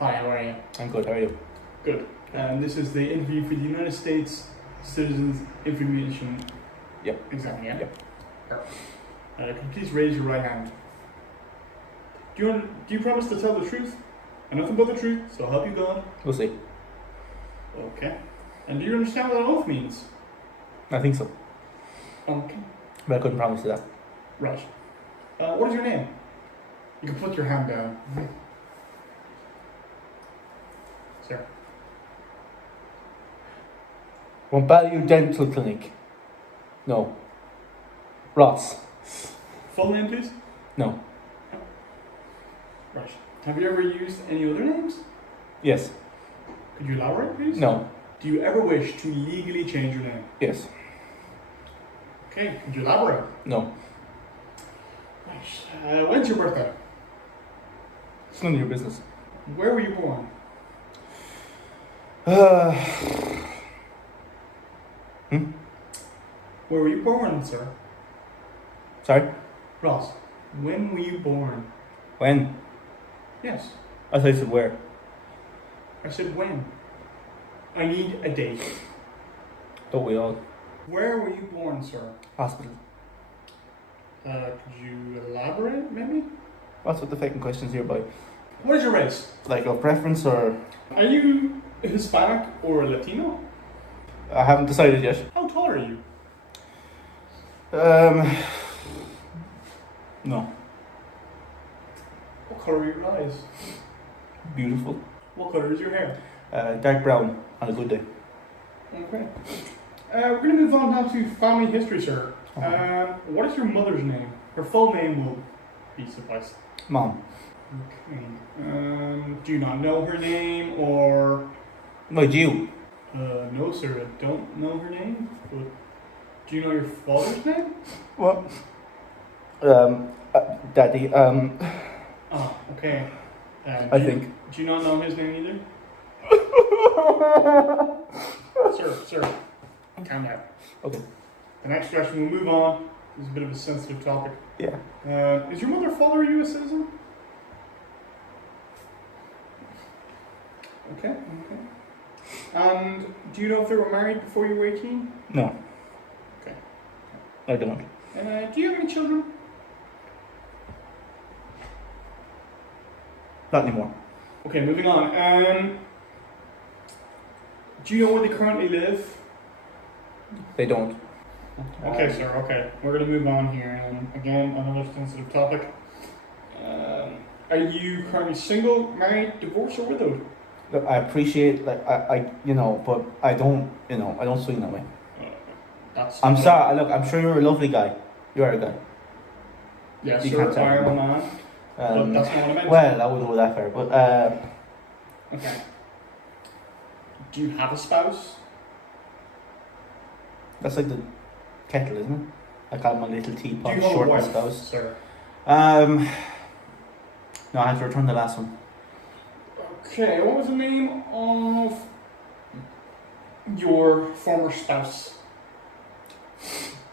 Hi, how are you? I'm good, how are you? Good. This is the interview for the United States Citizens Information Exam, yeah? Yep. Perfect. Can you please raise your right hand? Do you promise to tell the truth and nothing but the truth, so help you God? We'll see. Okay. And do you understand what an oath means? I think so. Okay. But I couldn't promise you that. Right. What is your name? You can put your hand down. Sir. Value Dental Clinic. No. Ross. Full name, please? No. Right. Have you ever used any other names? Yes. Could you elaborate, please? No. Do you ever wish to legally change your name? Yes. Okay, could you elaborate? No. Right. When's your birthday? It's none of your business. Where were you born? Where were you born, sir? Sorry? Ross, when were you born? When? Yes. I thought you said where. I said when. I need a date. Don't we all? Where were you born, sir? Hospital. Could you elaborate, maybe? What's with the fucking questions here, boy? What is your race? Like a preference or... Are you Hispanic or Latino? I haven't decided yet. How tall are you? No. What colour are your eyes? Beautiful. What colour is your hair? Dark brown on a good day. Okay. We're going to move on now to family history, sir. What is your mother's name? Her full name will be suffice. Mom. Okay. Do you not know her name or? No, you. No, sir. I don't know her name. But do you know your father's name? What? Daddy. Oh, okay. I think. Do you not know his name either? Sir, calm down. Okay. The next question, we'll move on. This is a bit of a sensitive topic. Yeah. Is your mother, father, a US citizen? Okay. And do you know if they were married before you were 18? No. Okay. I don't. Do you have any children? Not anymore. Okay, moving on. Do you know where they currently live? They don't. Okay, sir, okay. We're going to move on here. And again, another sensitive topic. Are you currently single, married, divorced, or widowed? Look, I appreciate, like, I but I don't, I don't swing that way. I'm sorry, look, I'm sure you're a lovely guy. You are a guy. Yes, You sir, can't tell I am a me. man. But that's not what I meant. Well, I wouldn't go that far, but, Okay. Do you have a spouse? that's like the kettle, isn't it? I call it my little Do teapot, you have a short wife, spouse. sir? No, I have to return the last one. Okay, what was the name of your former spouse?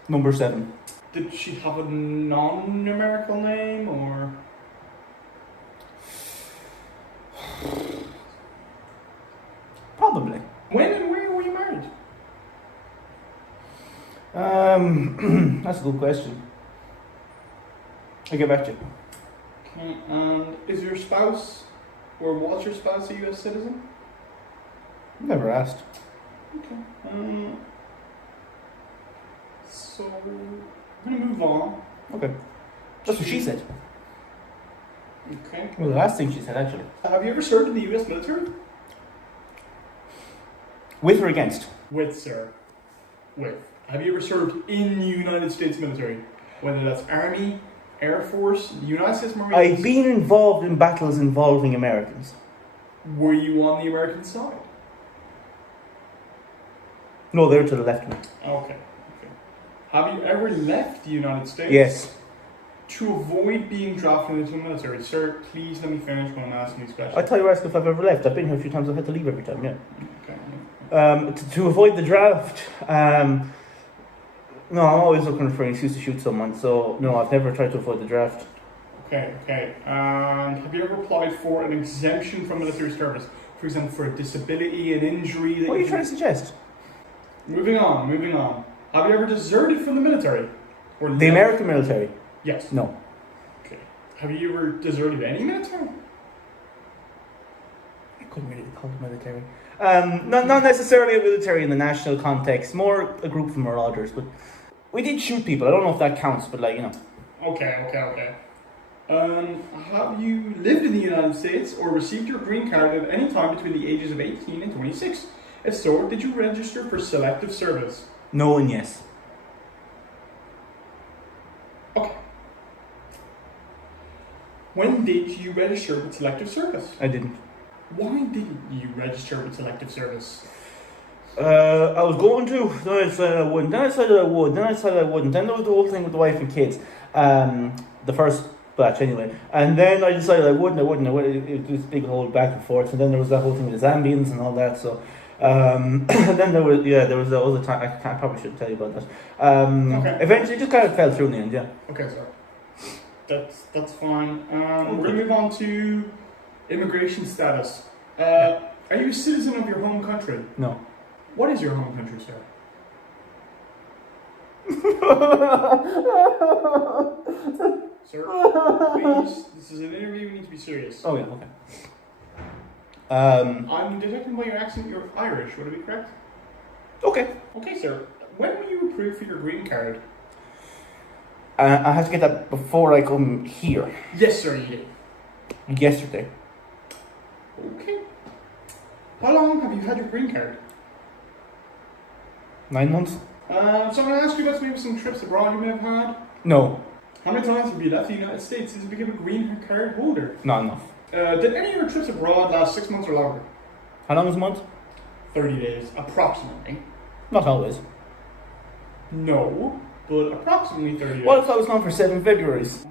Number 7. Did she have a non-numerical name or? Probably. When and where were you married? That's a good question. I'll get back to you. Okay, and is your spouse, or was your spouse, a US citizen? Never asked. Okay. So we're gonna move on. Okay. That's what she said. Okay. Well, the last thing she said, actually. Have you ever served in the US military? With or against? With, sir. With. Have you ever served in the United States military? Whether that's Army, Air Force, the United States Marines? I've been involved in battles involving Americans. Were you on the American side? No, they're to the left of me. Okay. Have you ever left the United States? Yes. To avoid being drafted into the military? Sir, please let me finish when I'm asking these questions. I thought you were asking if I've ever left. I've been here a few times. I've had to leave every time, yeah. Okay. To avoid the draft, no, I'm always looking for an excuse to shoot someone. So, no, I've never tried to avoid the draft. Okay. And have you ever applied for an exemption from military service? For example, for a disability, an injury. What are you trying to suggest? Moving on. Have you ever deserted from the military? Or The American military? Yes. No. Okay. Have you ever deserted any military? I couldn't really call it military. Not necessarily a military in the national context, more a group of marauders, but we did shoot people. I don't know if that counts, but Okay. Have you lived in the United States or received your green card at any time between the ages of 18 and 26? If so, did you register for selective service? No and yes. Okay. When did you register with selective service? I didn't. Why didn't you register with selective service? I was going to, then I decided I wouldn't, then I decided I would, then I decided I wouldn't, then there was the whole thing with the wife and kids. The first batch anyway. And then I decided I wouldn't. It was this big whole back and forth, and then there was that whole thing with the Zambians and all that, so then there was the other time, I probably shouldn't tell you about that. Eventually it just kind of fell through in the end, yeah. Okay, sorry. That's fine. We're gonna move on to immigration status. Are you a citizen of your home country? No. What is your home country, sir? Sir, please, this is an interview, we need to be serious. Oh yeah, okay. I'm detecting by your accent you're Irish, would I be correct? Okay. Okay, sir. When were you approved for your green card? I have to get that before I come here. Yes, sir, you did. Yesterday. Okay. How long have you had your green card? 9 months? So I'm going to ask you about maybe some trips abroad you may have had. No. How many times have you left the United States since you became a green card holder? Not enough. Did any of your trips abroad last 6 months or longer? How long is a month? 30 days, approximately. Not always. No, but approximately 30 days. What if I was gone for 7 Februaries?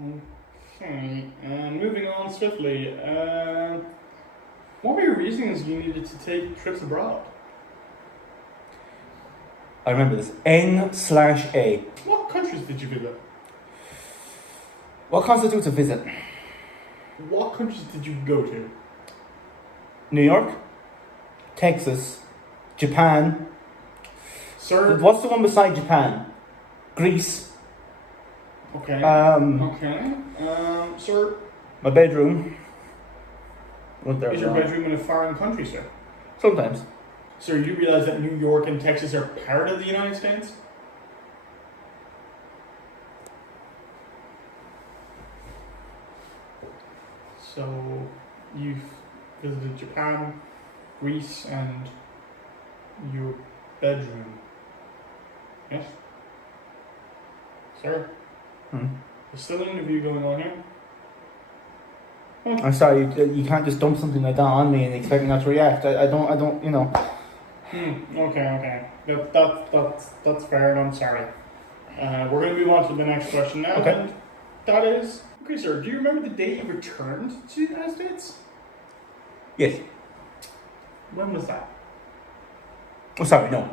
Okay, and moving on swiftly. What were your reasons you needed to take trips abroad? I remember this. N/A. What countries did you visit? What constitutes a visit? What countries did you go to? New York, Texas, Japan. Sir? What's the one beside Japan? Greece. Okay. Sir? My bedroom. Went there Is your bedroom in a foreign country, sir? Sometimes. Sir, you realize that New York and Texas are part of the United States? So, you've visited Japan, Greece, and your bedroom. Yes? Sir? Hmm. There's still an interview going on here. I'm sorry, you can't just dump something like that on me and expect me not to react. I don't, you know. Okay. That's fair, and I'm sorry. We're going to move on to the next question now. Okay. And that is, okay, sir, do you remember the day you returned to the United States? Yes. When was that? Oh, sorry, no.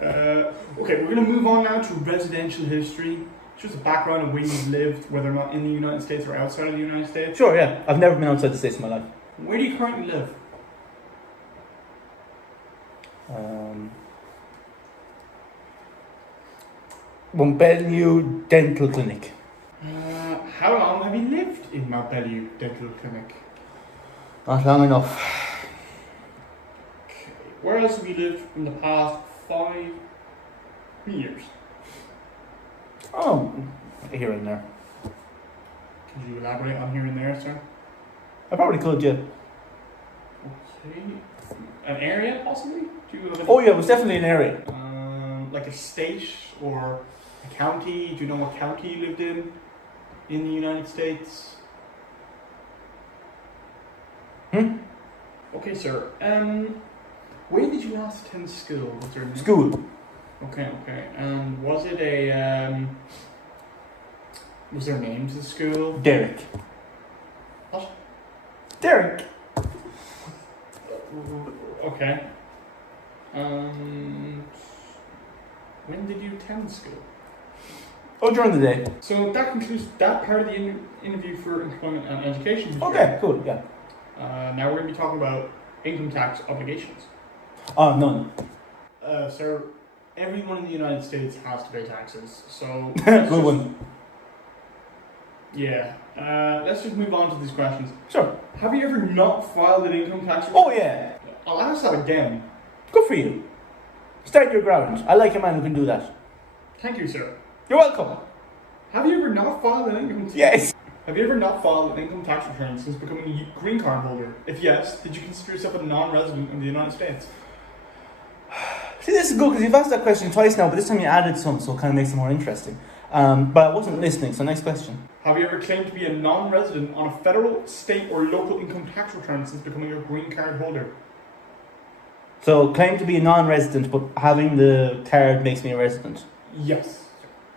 Okay, we're going to move on now to residential history. Just a background of where you've lived, whether or not in the United States or outside of the United States. Sure, yeah. I've never been outside the States in my life. Where do you currently live? Montbellieu Dental Clinic. How long have you lived in Montbellieu Dental Clinic? Not long enough. Okay. Where else have you lived in the past 5 years? Oh, here and there. Could you elaborate on here and there, sir? I probably could, yeah. Okay. An area, possibly? Do you live Oh, yeah, it was definitely an area. like a state or a county? Do you know what county you lived in the United States? Okay, sir. Where did you last attend school? What's your name? School. Okay. And was it a was there a name to the school? Derek. What? Derek. Okay. When did you attend school? Oh, during the day. So that concludes that part of the interview for employment and education. Okay, cool, yeah. Now we're going to be talking about income tax obligations. None. Sir, everyone in the United States has to pay taxes, so... Good one. Yeah. Let's just move on to these questions. Sure. Have you ever not filed an income tax return? Oh, yeah. I'll ask that again. Good for you. Stand your ground. I like a man who can do that. Thank you, sir. You're welcome. Have you ever not filed an income tax? Yes. Have you ever not filed an income tax return since becoming a green card holder? If yes, did you consider yourself a non-resident of the United States? See, this is good because you've asked that question twice now, but this time you added some, so it kind of makes it more interesting. But I wasn't listening, so next question. Have you ever claimed to be a non-resident on a federal, state, or local income tax return since becoming a green card holder? So, claim to be a non-resident, but having the card makes me a resident. Yes.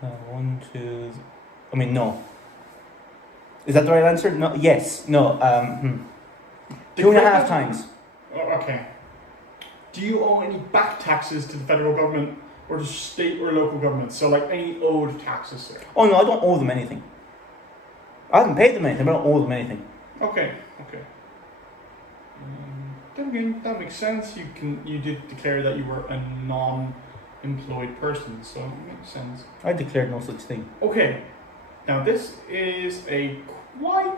No. Is that the right answer? No. Yes. No. 2.5 times. Oh, okay. Do you owe any back taxes to the federal government or the state or local government? So, like any owed taxes, sir? Oh no, I don't owe them anything. I haven't paid them anything, but I don't owe them anything. Okay. Then again, that makes sense. You did declare that you were a non-employed person, so it makes sense. I declared no such thing. Okay. Now this is a quite,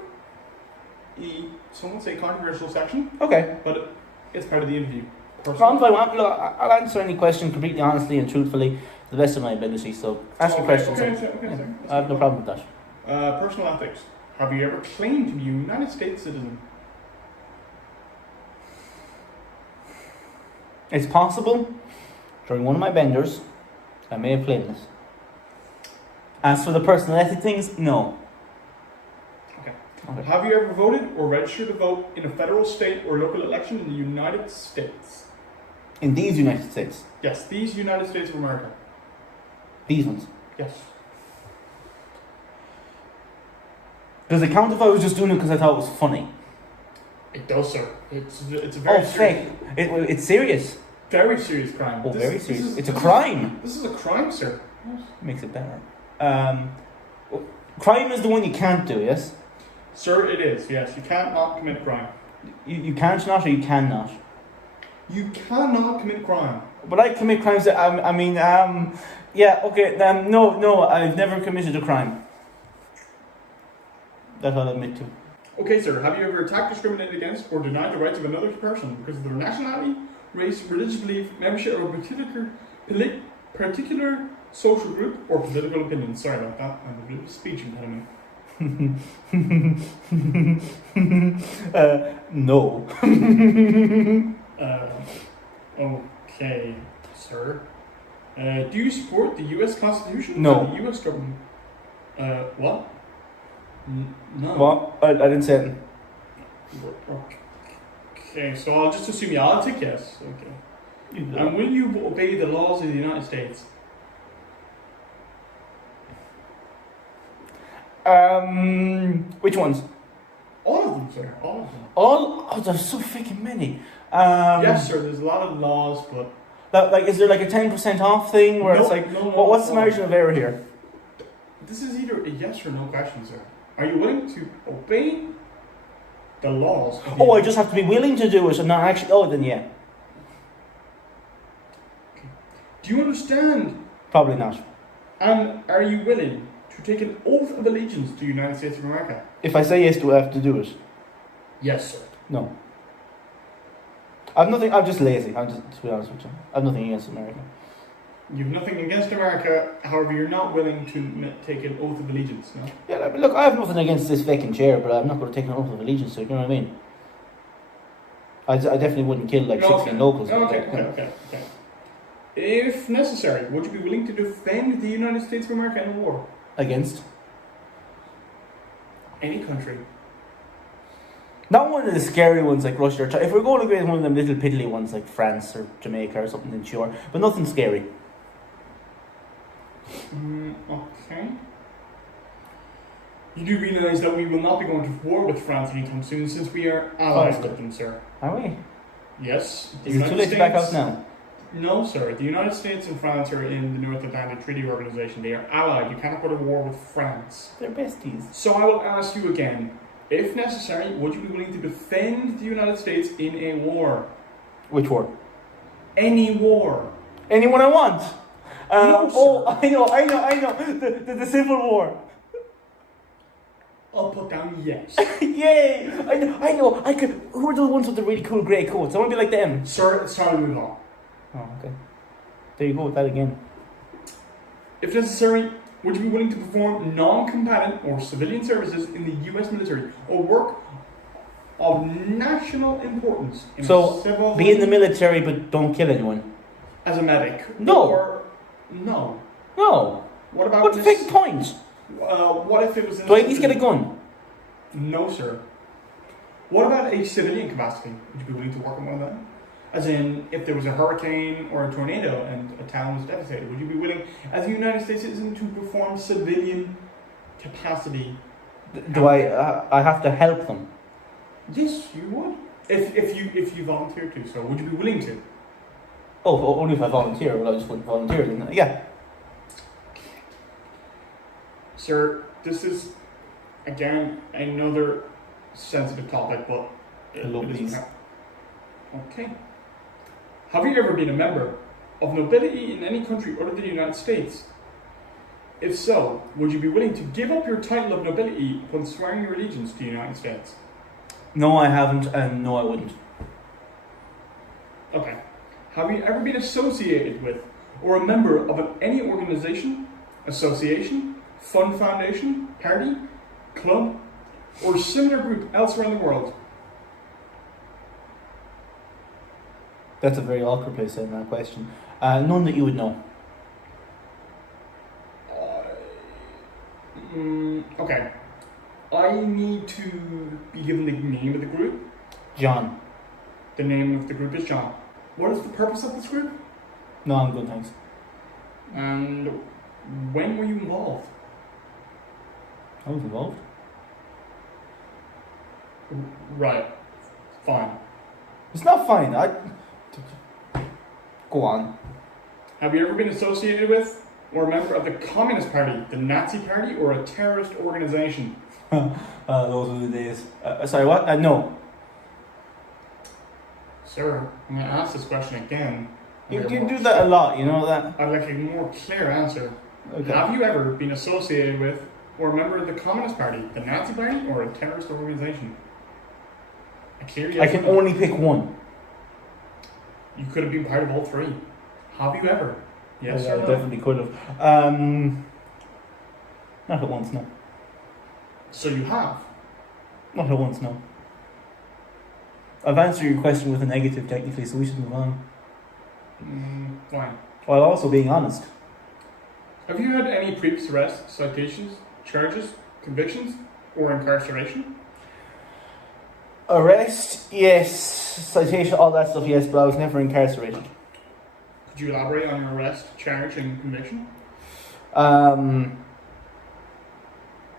some would say, controversial section. Okay. But it's part of the interview. I'll answer any question completely honestly and truthfully to the best of my ability. So ask your questions. Okay. I have no problem with that. Personal ethics. Have you ever claimed to be a United States citizen? It's possible. During one of my benders, I may have claimed this. As for the personal ethic things, no. Okay. Have you ever voted or registered to vote in a federal, state, or local election in the United States? In these United States? Yes, these United States of America. These ones? Yes. Does it count if I was just doing it because I thought it was funny? It does, sir. It's a very fake. It's serious. Very serious crime. Oh, very serious. It's a crime. This is a crime, sir. Makes it better. Crime is the one you can't do, yes? Sir, it is, yes. You can't not commit a crime. You can't not or you cannot? You cannot commit a crime. But I commit crimes that, no, I've never committed a crime. That I'll admit to. Okay, sir. Have you ever attacked, discriminated against, or denied the rights of another person because of their nationality, race, religious belief, membership, or particular social group, or political opinion? Sorry about that. I'm a bit of a speech impediment. No. Okay, sir. Do you support the U.S. Constitution? No. And the U.S. government? What? No. What? I didn't say it. Okay, so I'll just assume I'll take yes. Okay. And will you obey the laws of the United States? Which ones? All of them, sir. All of them. Oh, there's so freaking many. Yes, sir. There's a lot of laws, but is there like a 10% off thing where it's like, what's the margin of error here? This is either a yes or no question, sir. Are you willing to obey the laws? I just have to be willing to do it and not actually. Oh, then yeah. Okay. Do you understand? Probably not. And are you willing to take an oath of allegiance to the United States of America? If I say yes, do I have to do it? Yes, sir. No. I'm just lazy. To be honest with you. I've nothing against America. You've nothing against America, however, you're not willing to take an oath of allegiance, no? Yeah, look, I have nothing against this vacant chair, but I'm not going to take an oath of allegiance to it, you know what I mean? I definitely wouldn't kill 16 locals. Okay. If necessary, would you be willing to defend the United States of America in a war? Against? Any country. Not one of the scary ones like Russia or China. If we're going to go one of them little piddly ones like France or Jamaica or something, then sure. But nothing scary. Okay. You do realise that we will not be going to war with France anytime soon, since we are allies with them, sir. Are we? Yes. Is it too late to back out now? No, sir. The United States and France are in the North Atlantic Treaty Organization. They are allied. You cannot go to war with France. They're besties. So I will ask you again. If necessary, would you be willing to defend the United States in a war? Which war? Any war. Anyone I want. No, sir. Oh, I know. The Civil War. I'll put down yes. Yay! I know. I could. Who are the ones with the really cool grey coats? I want to be like them. Sir, it's time to move on. Oh, okay. There you go with that again. If necessary, would you be willing to perform non-combatant or civilian services in the U.S. military or work of national importance in a So, civil... be in the military but don't kill anyone. As a medic? No. Or... No. No. What about... What's the big point? What if it was... Do I at least get a gun? No, sir. What about a civilian capacity? Would you be willing to work on one of them? As in, if there was a hurricane or a tornado and a town was devastated, would you be willing, as a United States citizen, to perform civilian capacity? Do I have to help them? Yes, you would. If you volunteer to, so would you be willing to? Oh, only if I volunteer. Well, I just wouldn't volunteer. Then. Yeah. Sir, this is, again, another sensitive topic, but... I love these. Okay. Have you ever been a member of nobility in any country other than the United States? If so, would you be willing to give up your title of nobility upon swearing your allegiance to the United States? No, I haven't, and no, I wouldn't. Okay. Have you ever been associated with or a member of any organization, association, fund foundation, party, club, or similar group elsewhere in the world? That's a very awkward place to end that question. None that you would know. Okay. I need to be given the name of the group. John. The name of the group is John. What is the purpose of this group? No, I'm good, thanks. And when were you involved? I was involved. Right. Fine. It's not fine. Go on. Have you ever been associated with or a member of the Communist Party, the Nazi Party, or a terrorist organization? Those were the days. Sorry, what? No. Sir, I'm going to ask this question again. You do that a lot, you know that? I'd like a more clear answer. Okay. Have you ever been associated with or a member of the Communist Party, the Nazi Party, or a terrorist organization? A clear yes I can only pick one. You could have been part of all three. Have you ever? Yes I or no? definitely could have. Not at once, no. So you have? Not at once, no. I've answered your question with a negative, technically, so we should move on. Fine. While also being honest. Have you had any previous arrests, citations, charges, convictions, or incarceration? Arrest, yes. Citation, all that stuff, yes, but I was never incarcerated. Could you elaborate on your arrest, charge, and conviction?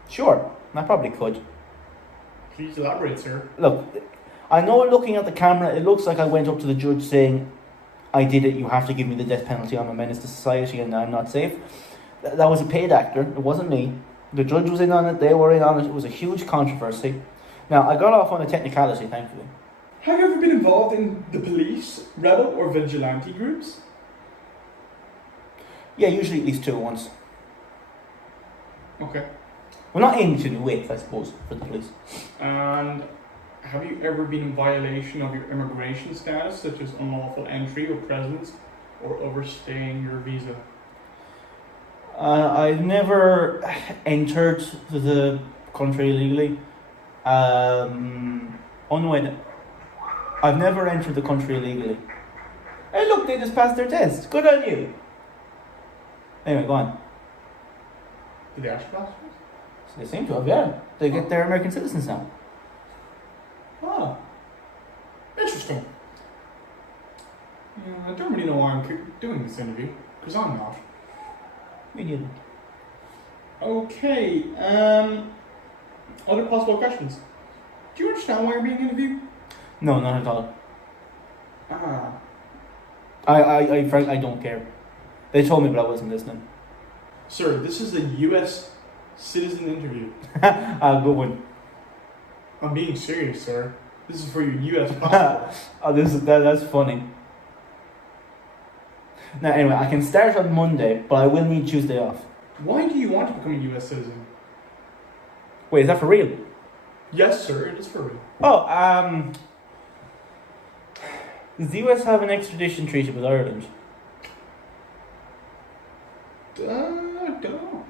Sure, I probably could. Please elaborate, sir. Look, I know looking at the camera, it looks like I went up to the judge saying, I did it, you have to give me the death penalty, I'm a menace to society and I'm not safe. That was a paid actor, it wasn't me. The judge was in on it, they were in on it, it was a huge controversy. Now, I got off on a technicality, thankfully. Have you ever been involved in the police, rebel, or vigilante groups? Yeah, usually at least two at once. Okay. Well, not aiming to do with, I suppose, for the police. And have you ever been in violation of your immigration status, such as unlawful entry or presence, or overstaying your visa? I've never entered the country illegally. I've never entered the country illegally. Hey, look, they just passed their test. Good on you. Anyway, go on. Did they actually pass? They seem to have, yeah. They get their American citizens now. Ah, interesting. Yeah, I don't really know why I'm doing this interview, because I'm not. Me neither. Okay, other possible questions. Do you understand why you're being interviewed? No, not at all. Ah. I don't care. They told me, but I wasn't listening. Sir, this is a U.S. citizen interview. Good one. I'm being serious, sir. This is for your U.S. passport. That's funny. Now, anyway, I can start on Monday, but I will need Tuesday off. Why do you want to become a U.S. citizen? Wait, is that for real? Yes, sir, it is for real. Oh, does the US have an extradition treaty with Ireland? Don't know.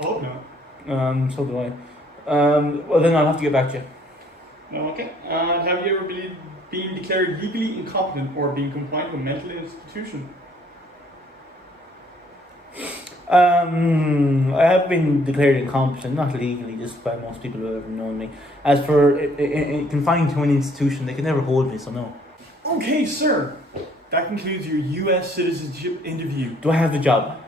Hope not. So do I. Well, then I'll have to get back to you. Okay. Have you ever been declared legally incompetent or been confined to a mental institution? I have been declared incompetent, not legally, just by most people who have ever known me. As for confined to an institution, they can never hold me, so no. Okay, sir. That concludes your U.S. citizenship interview. Do I have the job?